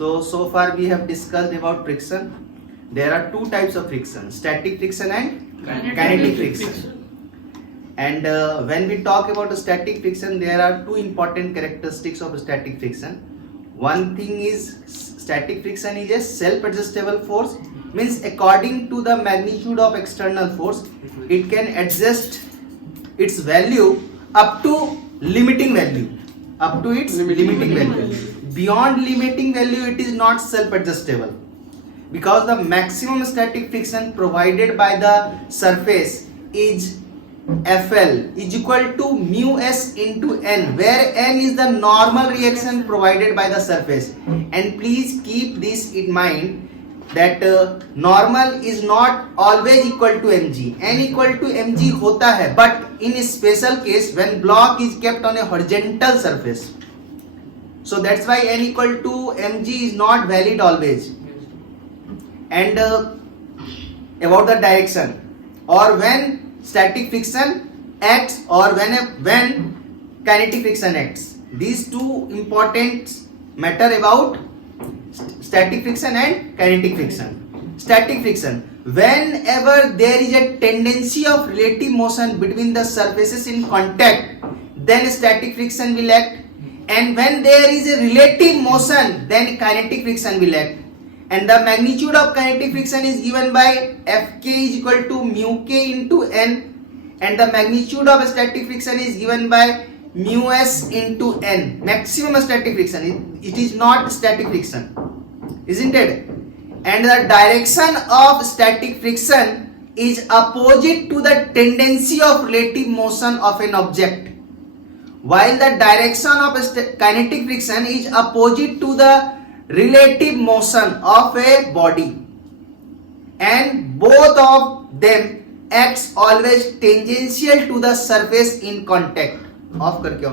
So far we have discussed about friction. There are two types of friction: static friction and kinetic friction. And when we talk about static friction, there are two important characteristics of static friction. One thing is static friction is a self-adjustable force, means according to the magnitude of external force, it can adjust its value up to limiting value, up to its limiting value. Beyond limiting value, it is not self-adjustable, because the maximum static friction provided by the surface is FL is equal to mu s into n, where n is the normal reaction provided by the surface. And please keep this in mind that normal is not always equal to mg. N equal to mg hota hai, but in a special case when block is kept on a horizontal surface. So that's why n equal to mg is not valid always. And about the direction, or when static friction acts or when kinetic friction acts. These two important matter about static friction and kinetic friction. Static friction: whenever there is a tendency of relative motion between the surfaces in contact, then static friction will act, and when there is a relative motion, then kinetic friction will act. And the magnitude of kinetic friction is given by Fk is equal to mu k into n, and the magnitude of static friction is given by mu s into n. Maximum static friction, it is not static friction, isn't it? And the direction of static friction is opposite to the tendency of relative motion of an object, while the direction of kinetic friction is opposite to the relative motion of a body, and both of them acts always tangential to the surface in contact. Off करके